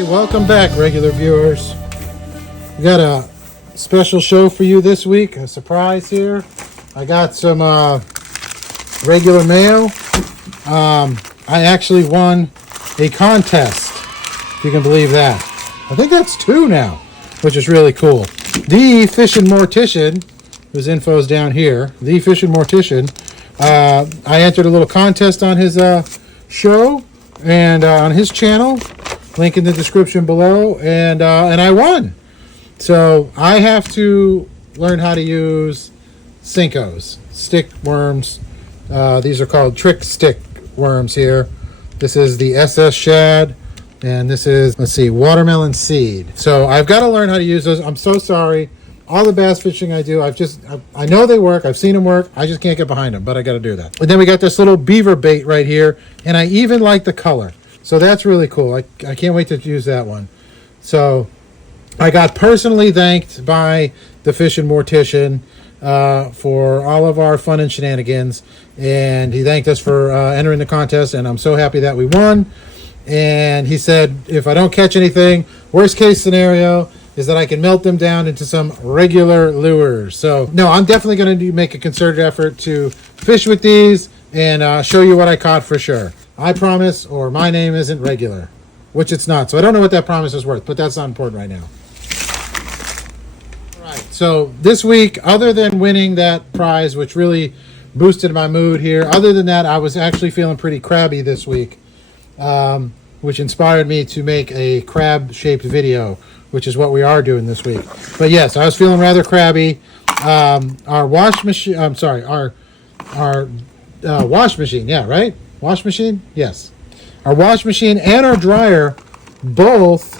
Hey, welcome back, regular viewers. We got a special show for you this week, a surprise here. I got some regular mail. I actually won a contest, if you can believe that. I think that's 2 now, which is really cool. The Fish and Mortician, whose info is down here, The Fish and Mortician, I entered a little contest on his show and on his channel. Link in the description below, and I won. So I have to learn how to use Cincos, stick worms. These are called trick stick worms here. This is the SS shad, and this is, let's see, watermelon seed. So I've got to learn how to use those. I'm so sorry. All the bass fishing I do, I know they work. I've seen them work. I just can't get behind them, but I got to do that. And then we got this little beaver bait right here, and I even like the color. So that's really cool. I can't wait to use that one. So I got personally thanked by the Fish and Mortician for all of our fun and shenanigans. And he thanked us for entering the contest, and I'm so happy that we won. And he said, if I don't catch anything, worst case scenario is that I can melt them down into some regular lures. So no, I'm definitely going to make a concerted effort to fish with these and show you what I caught for sure. I promise, or my name isn't regular, which it's not. So I don't know what that promise is worth, but that's not important right now. All right, so this week, other than winning that prize, which really boosted my mood here, other than that, I was actually feeling pretty crabby this week, which inspired me to make a crab-shaped video, which is what we are doing this week. But yes, I was feeling rather crabby. Our wash machine, I'm sorry, our wash machine, yeah, right? Wash machine? Yes. Our wash machine and our dryer both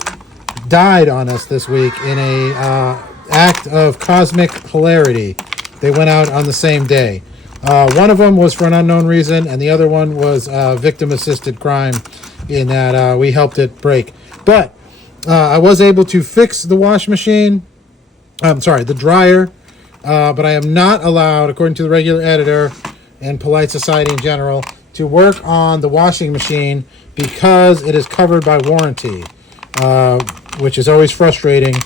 died on us this week in a act of cosmic hilarity. They went out on the same day. One of them was for an unknown reason, and the other one was victim-assisted crime in that we helped it break. But I was able to fix the wash machine. I'm sorry, the dryer. But I am not allowed, according to the regular editor and polite society in general, to work on the washing machine because it is covered by warranty, which is always frustrating,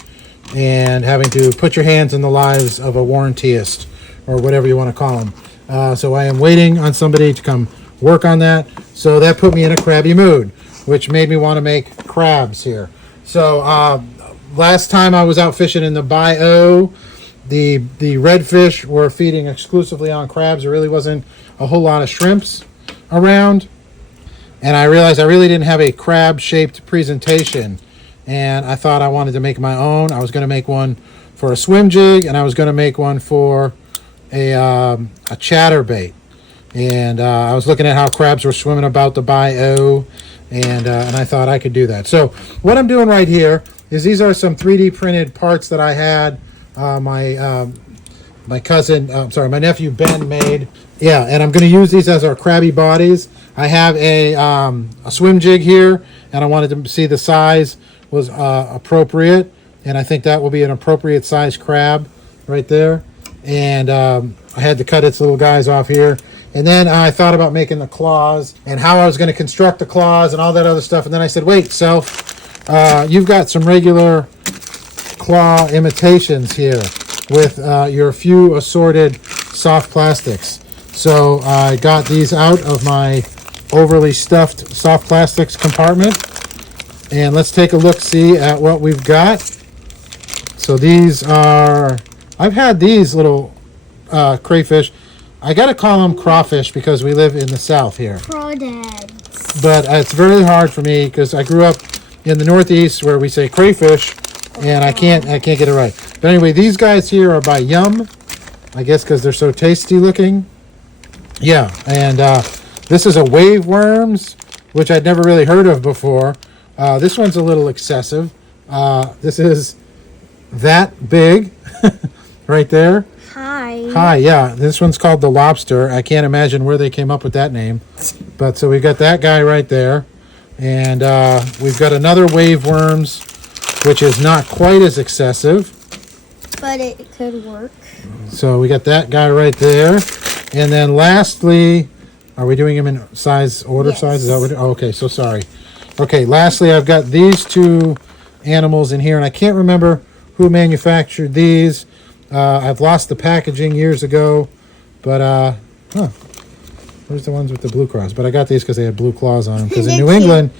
and having to put your hands in the lives of a warrantyist, or whatever you want to call them. So I am waiting on somebody to come work on that. So that put me in a crabby mood, which made me want to make crabs here. So last time I was out fishing in the bayou, the redfish were feeding exclusively on crabs. There really wasn't a whole lot of shrimps around, and I realized I really didn't have a crab shaped presentation, and I thought I wanted to make my own. I was going to make one for a swim jig, and I was going to make one for a chatterbait, and I was looking at how crabs were swimming about the bayou, and I thought I could do that. So what I'm doing right here is these are some 3D printed parts that I had my cousin, my nephew Ben made. Yeah, and I'm going to use these as our crabby bodies. I have a swim jig here, and I wanted to see the size was appropriate, and I think that will be an appropriate size crab right there. And I had to cut its little guys off here. And then I thought about making the claws and how I was going to construct the claws and all that other stuff. And then I said, wait, Self, you've got some regular claw imitations here with your few assorted soft plastics. So I got these out of my overly stuffed soft plastics compartment, and let's take a look-see at what we've got. So these are, I've had these little crayfish. I gotta call them crawfish because we live in the south here. Crawdads. But it's very hard for me because I grew up in the Northeast where we say crayfish, and I can't get it right. But anyway, these guys here are by Yum, I guess because they're so tasty looking. Yeah, and this is a wave worms, which I'd never really heard of before. This one's a little excessive. This is that big right there. Hi, yeah. This one's called the lobster. I can't imagine where they came up with that name. But so we've got that guy right there. And we've got another wave worms, which is not quite as excessive. But it could work. So we got that guy right there. And then lastly, are we doing him in size, order yes. size? Is that what? Oh, okay, so sorry. Okay, lastly, I've got these two animals in here, and I can't remember who manufactured these. I've lost the packaging years ago, but where's the ones with the blue cross? But I got these because they had blue claws on them. Because in New England,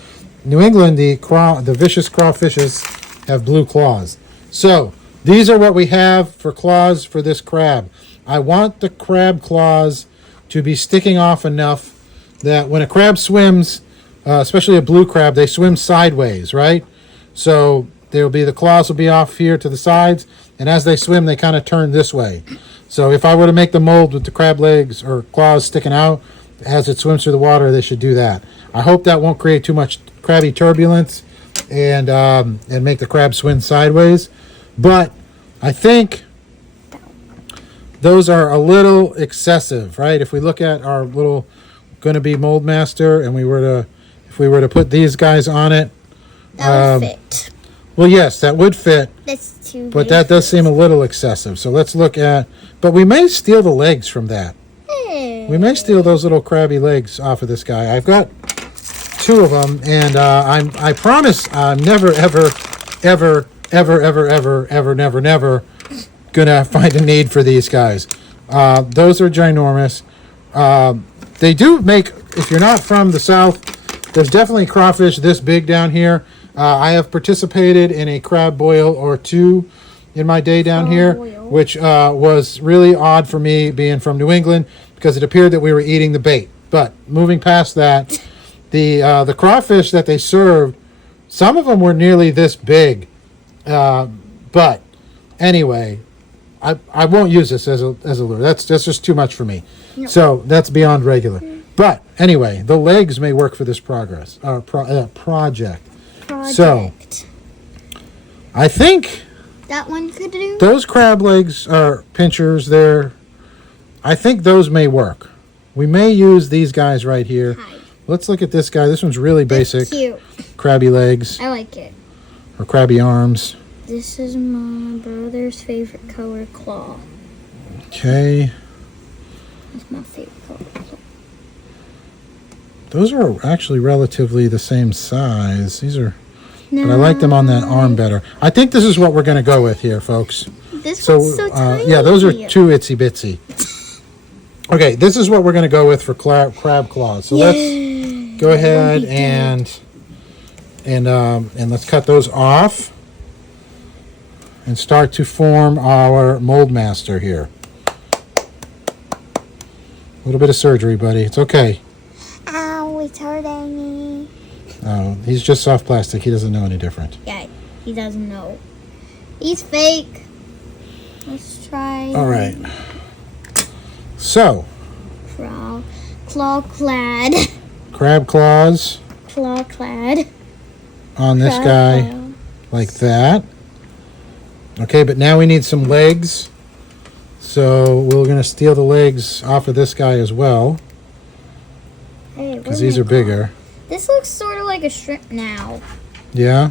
the vicious crawfishes have blue claws. So these are what we have for claws for this crab. I want the crab claws to be sticking off enough that when a crab swims, especially a blue crab, they swim sideways, right? So the claws will be off here to the sides, and as they swim, they kind of turn this way. So if I were to make the mold with the crab legs or claws sticking out as it swims through the water, they should do that. I hope that won't create too much crabby turbulence and make the crab swim sideways. But I think those are a little excessive, right? If we look at our little gonna be mold master, and if we were to put these guys on it, That would fit. well, yes, that would fit, That's too but big. that does seem a little excessive. So let's look at, but we may steal the legs from that. Hey. We may steal those little crabby legs off of this guy. I've got two of them, and I promise I'm never, ever, ever, ever, ever, ever, ever, never gonna find a need for these guys. Those are ginormous. They do make, if you're not from the South, there's definitely crawfish this big down here. I have participated in a crab boil or two in my day down here, which was really odd for me being from New England because it appeared that we were eating the bait. But moving past that, the crawfish that they served, some of them were nearly this big. But anyway, I won't use this as a lure. That's just too much for me. No. So that's beyond regular. But anyway, the legs may work for this project. So I think That one could do. those crab legs are pinchers there. I think those may work. We may use these guys right here. Hi. Let's look at this guy. This one's really basic. Cute. Crabby legs I like it. or crabby arms. This is my brother's favorite color, claw. Okay. It's my favorite color, claw. Those are actually relatively the same size. These are, No, but I like them on that arm better. I think this is what we're going to go with here, folks. This one's so tiny. Yeah, those are too itsy bitsy. Okay, this is what we're going to go with for crab claws. So let's go ahead and let's cut those off and start to form our mold master here. A little bit of surgery, buddy. It's okay. Ow, it's hurting me. Oh, he's just soft plastic. He doesn't know any different. Yeah, he doesn't know. He's fake. Let's try. All right. So, Claw clad. crab claws Claw clad. on this guy like that. Okay, but now we need some legs. So we're going to steal the legs off of this guy as well Hey, because these are bigger. This looks sort of like a shrimp now. Yeah?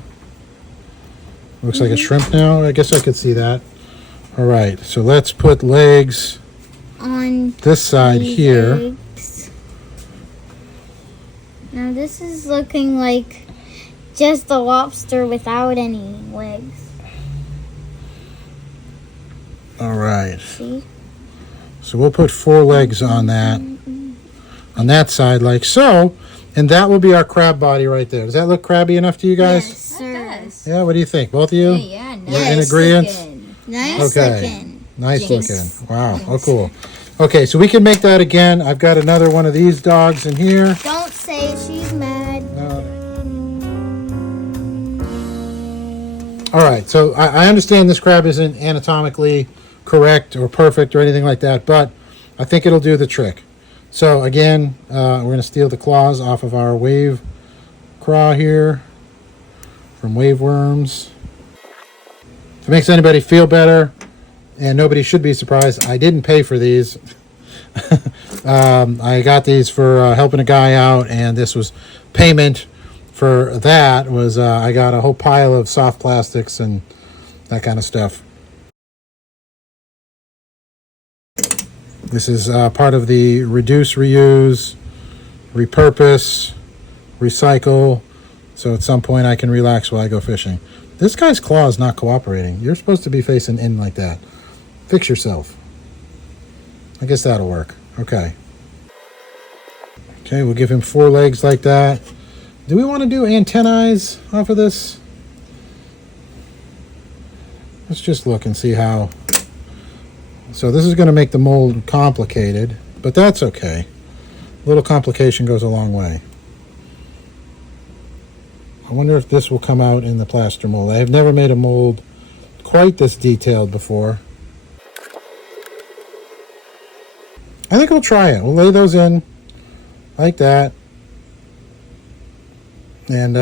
Looks like a shrimp now? I guess I could see that. All right, so let's put legs On this side these here. legs. Now this is looking like just a lobster without any legs. All right. See? So we'll put 4 legs on that side like so, and that will be our crab body right there. Does that look crabby enough to you guys? Yes, sir. Yeah, what do you think? Both of you? Yeah, We're in Nice agreement? Nice Okay. looking. Nice Jinx. looking. Wow. Oh, cool. Okay, so we can make that again. I've got another one of these dogs in here. Don't say it, she's mad. All right, so I understand this crab isn't anatomically correct or perfect or anything like that, but I think it'll do the trick. So again, we're going to steal the claws off of our wave craw here from Wave Worms. If it makes anybody feel better, and nobody should be surprised, I didn't pay for these. I got these for helping a guy out, and this was payment for that. Was I got a whole pile of soft plastics and that kind of stuff. This is part of the reduce, reuse, repurpose, recycle So at some point I can relax while I go fishing. This guy's claw is not cooperating. You're supposed to be facing in like that. Fix yourself. I guess that'll work. Okay. Okay, we'll give him 4 legs like that. Do we want to do antennae off of this? Let's just look and see how. So this is going to make the mold complicated, but that's okay. A little complication goes a long way. I wonder if this will come out in the plaster mold. I have never made a mold quite this detailed before. I think we'll try it. We'll lay those in like that, and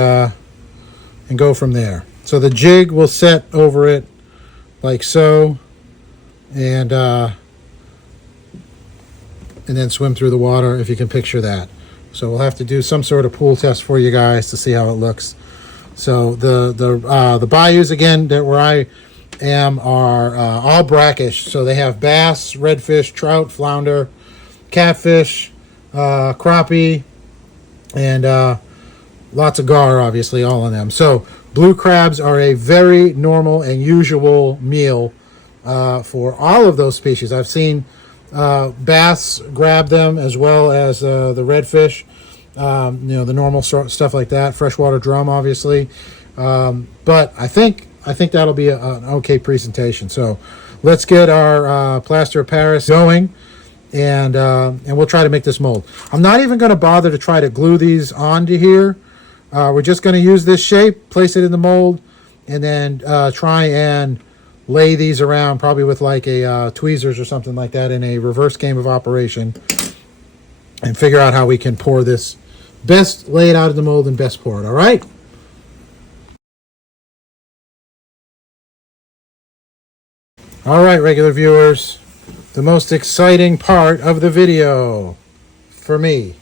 go from there. So the jig will set over it like so, and then swim through the water, if you can picture that. So we'll have to do some sort of pool test for you guys to see how it looks. So the bayous, again, that where I am, are all brackish. So they have bass, redfish, trout, flounder, catfish, crappie, and lots of gar, obviously, all of them. So blue crabs are a very normal and usual meal for all of those species. I've seen bass grab them, as well as the redfish, the normal stuff like that, freshwater drum, obviously. But I think that'll be an okay presentation. So let's get our plaster of Paris going, and we'll try to make this mold. I'm not even going to bother to try to glue these onto here. We're just going to use this shape, place it in the mold, and then try and lay these around, probably with like a tweezers or something like that, in a reverse game of operation, and figure out how we can pour this, best lay it out of the mold and best pour it. All right. All right, regular viewers, the most exciting part of the video for me.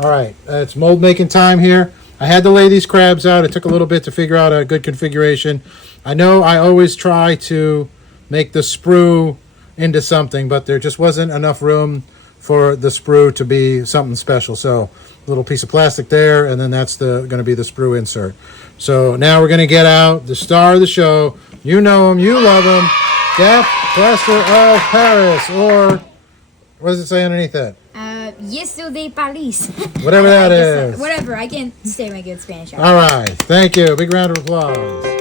All right, it's mold making time here. I had to lay these crabs out. It took a little bit to figure out a good configuration. I know I always try to make the sprue into something, but there just wasn't enough room for the sprue to be something special. So a little piece of plastic there, and then that's going to be the sprue insert. So now we're going to get out the star of the show. You know him, you love him, that plaster of Paris, or what does it say underneath that? Yesterday Paris. Whatever that is. Whatever, I can't say my good Spanish. All right, thank you. Big round of applause.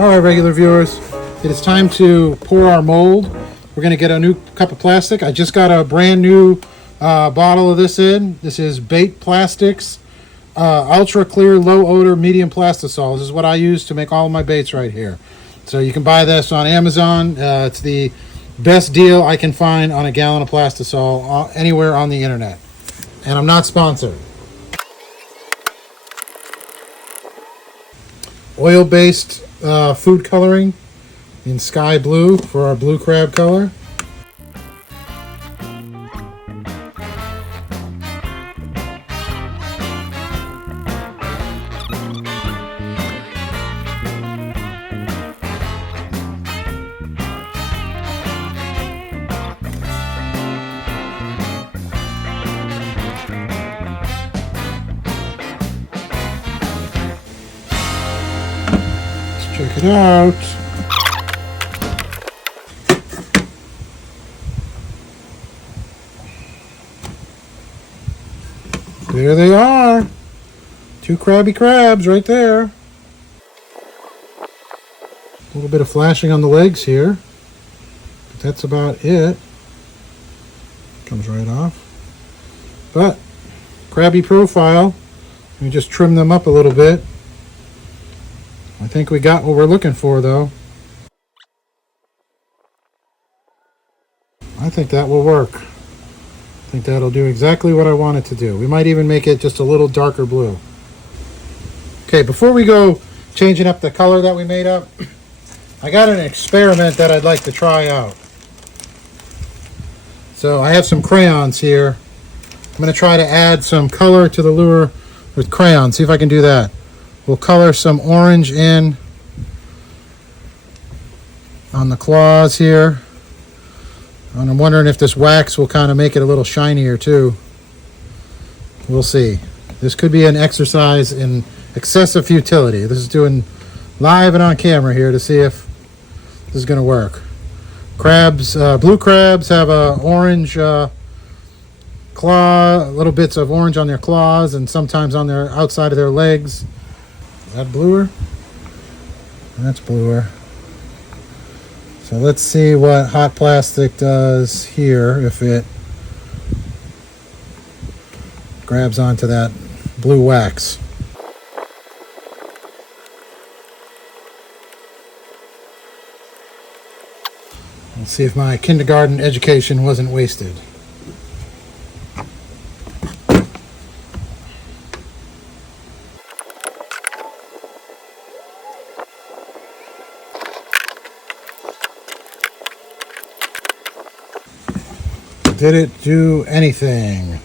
All right, regular viewers, it is time to pour our mold. We're going to get a new cup of plastic. I just got a brand new bottle of this in. This is Bait Plastics Ultra Clear Low Odor Medium Plastisol. This is what I use to make all of my baits right here. So you can buy this on Amazon. It's the best deal I can find on a gallon of Plastisol anywhere on the internet. And I'm not sponsored. Oil-based food coloring in sky blue for our blue crab color. Check it out. There they are. Two crabby crabs right there. A little bit of flashing on the legs here. But that's about it. Comes right off. But crabby profile. Let me just trim them up a little bit. I think we got what we're looking for, though. I think that will work. I think that'll do exactly what I want it to do. We might even make it just a little darker blue. Okay, before we go changing up the color that we made up, I got an experiment that I'd like to try out. So I have some crayons here. I'm going to try to add some color to the lure with crayons. See if I can do that. We'll color some orange in on the claws here. And I'm wondering if this wax will kind of make it a little shinier too. We'll see. This could be an exercise in excessive futility. This is doing live and on camera here to see if this is going to work. Crabs, blue crabs have a orange claw, little bits of orange on their claws and sometimes on their outside of their legs. Is that bluer? That's bluer. So let's see what hot plastic does here if it grabs onto that blue wax. Let's see if my kindergarten education wasn't wasted. Did it do anything?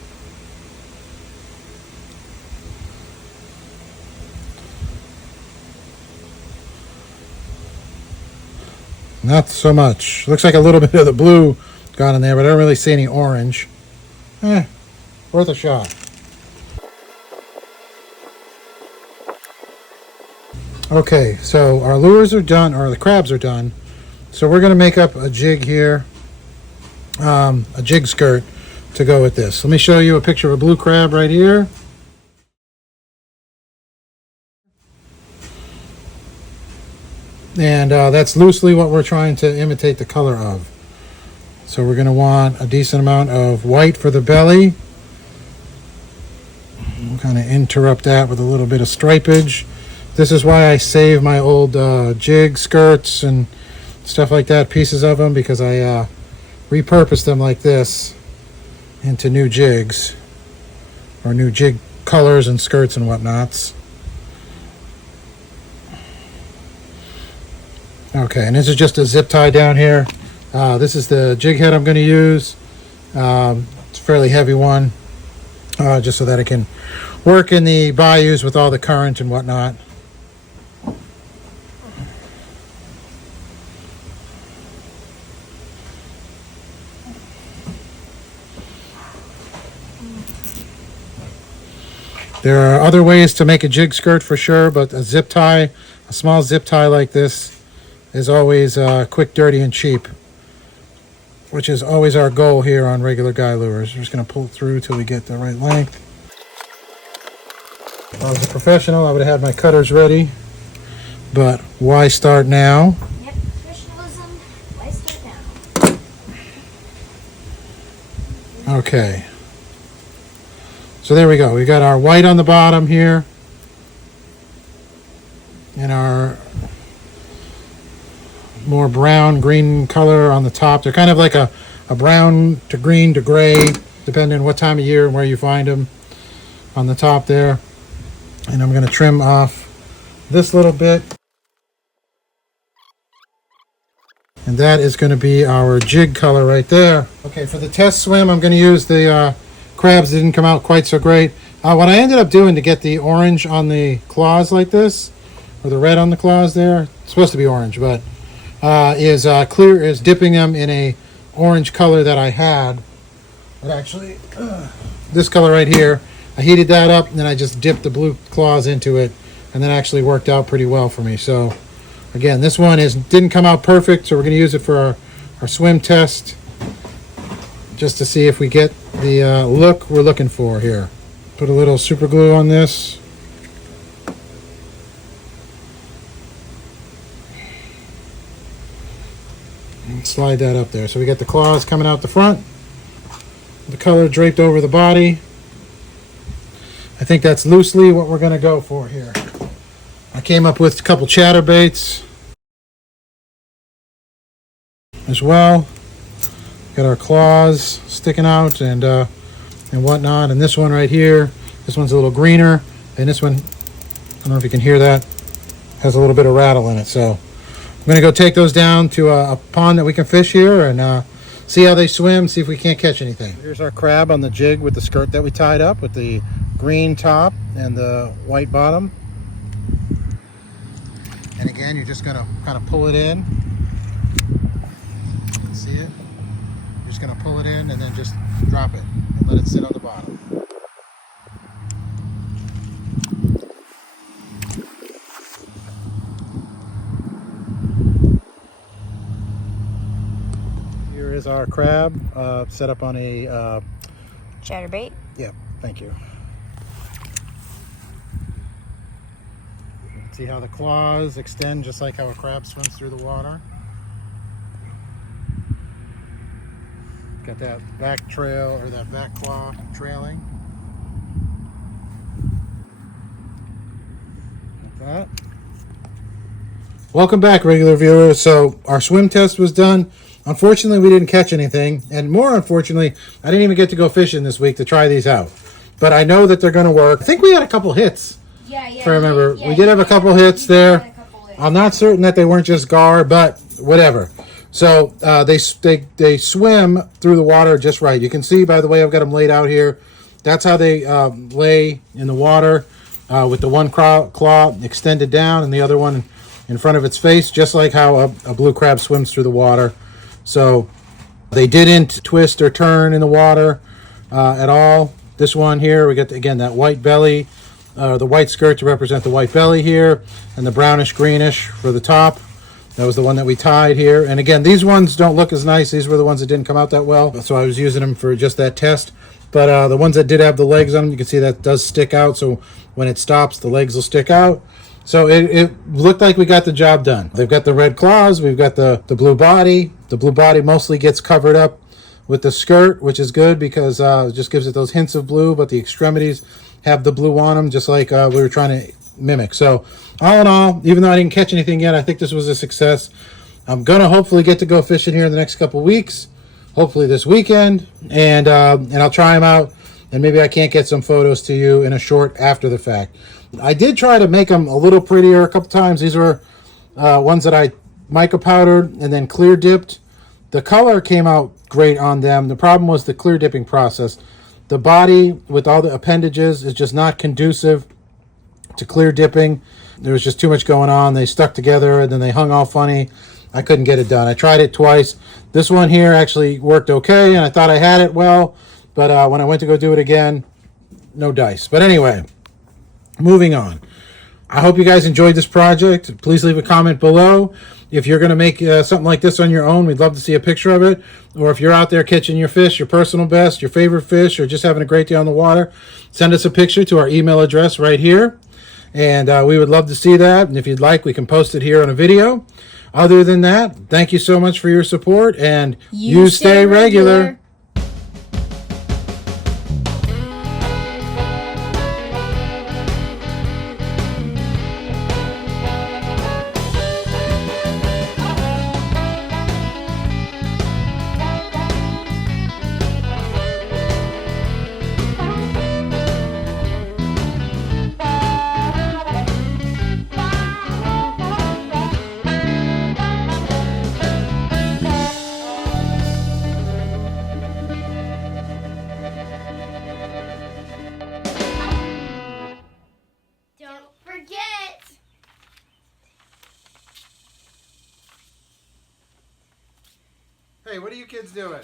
Not so much. Looks like a little bit of the blue got in there, but I don't really see any orange. Worth a shot. Okay, so our lures are done, or the crabs are done. So we're going to make up a jig here. A jig skirt to go with this. Let me show you a picture of a blue crab right here. And that's loosely what we're trying to imitate the color of. So we're going to want a decent amount of white for the belly. We'll kind of interrupt that with a little bit of stripage. This is why I save my old jig skirts and stuff like that, pieces of them, because I repurpose them like this into new jigs or new jig colors and skirts and whatnots. Okay, and this is just a zip tie down here. This is the jig head I'm going to use. It's a fairly heavy one, just so that it can work in the bayous with all the current and whatnot. There are other ways to make a jig skirt for sure, but a zip tie, a small zip tie like this, is always quick, dirty, and cheap, which is always our goal here on Regular Guy Lures. We're just going to pull through till we get the right length. If I was a professional, I would have had my cutters ready. But why start now? Yep, professionalism. Why start now? Okay. So there we go. We got our white on the bottom here. And our more brown green color on the top. They're kind of like a brown to green to gray, depending on what time of year and where you find them on the top there. And I'm going to trim off this little bit. And that is going to be our jig color right there. Okay, for the test swim, I'm going to use the crabs that didn't come out quite so great. What I ended up doing to get the orange on the claws like this, or the red on the claws there, it's supposed to be orange, but is dipping them in a orange color that I had. But actually, this color right here, I heated that up and then I just dipped the blue claws into it, and that actually worked out pretty well for me. So again, this one didn't come out perfect, so we're going to use it for our swim test, just to see if we get the look we're looking for here. Put a little super glue on this. And slide that up there. So we got the claws coming out the front, the color draped over the body. I think that's loosely what we're going to go for here. I came up with a couple chatterbaits as well. Got our claws sticking out and whatnot. And this one right here, this one's a little greener. And this one, I don't know if you can hear that, has a little bit of rattle in it. So I'm going to go take those down to a pond that we can fish here and see how they swim, see if we can't catch anything. Here's our crab on the jig with the skirt that we tied up with the green top and the white bottom. And again, you're just going to kind of pull it in. See it? You're just going to pull it in and then just drop it and let it sit on the bottom. Here is our crab set up on a Chatterbait. yeah, thank you. See how the claws extend just like how a crab swims through the water. Got that back trail, or that back claw trailing. Like that. Welcome back, regular viewers. So our swim test was done. Unfortunately, we didn't catch anything. And more unfortunately, I didn't even get to go fishing this week to try these out. But I know that they're going to work. I think we had a couple hits. Yeah. If I remember, we did have a couple hits there. I'm not certain that they weren't just gar, but whatever. So they swim through the water just right. You can see by the way I've got them laid out here. That's how they lay in the water with the one claw extended down and the other one in front of its face, just like how a blue crab swims through the water. So they didn't twist or turn in the water at all. This one here, we got, again, that white belly, the white skirt to represent the white belly here, and the brownish greenish for the top. That was the one that we tied here. And again, these ones don't look as nice. These were the ones that didn't come out that well, so I was using them for just that test. But the ones that did have the legs on them, you can see that does stick out. So when it stops, the legs will stick out. So it looked like we got the job done. They've got the red claws. We've got the blue body. The blue body mostly gets covered up with the skirt, which is good because it just gives it those hints of blue, but the extremities have the blue on them, just like we were trying to mimic. So all in all, even though I didn't catch anything yet, I think this was a success. I'm going to hopefully get to go fishing here in the next couple weeks, hopefully this weekend, and I'll try them out, and maybe I can't get some photos to you in a short after the fact. I did try to make them a little prettier a couple times. These were ones that I mica powdered and then clear dipped. The color came out great on them. The problem was the clear dipping process. The body with all the appendages is just not conducive to clear dipping. There was just too much going on. They stuck together and then they hung all funny. I couldn't get it done. I tried it twice. This one here actually worked okay, and I thought I had it well, but when I went to go do it again, no dice. But anyway, moving on. I hope you guys enjoyed this project. Please leave a comment below. If you're going to make something like this on your own, we'd love to see a picture of it. Or if you're out there catching your fish, your personal best, your favorite fish, or just having a great day on the water, send us a picture to our email address right here. And we would love to see that. And if you'd like, we can post it here on a video. Other than that, thank you so much for your support, and you stay regular. Don't forget. Hey, what are you kids doing?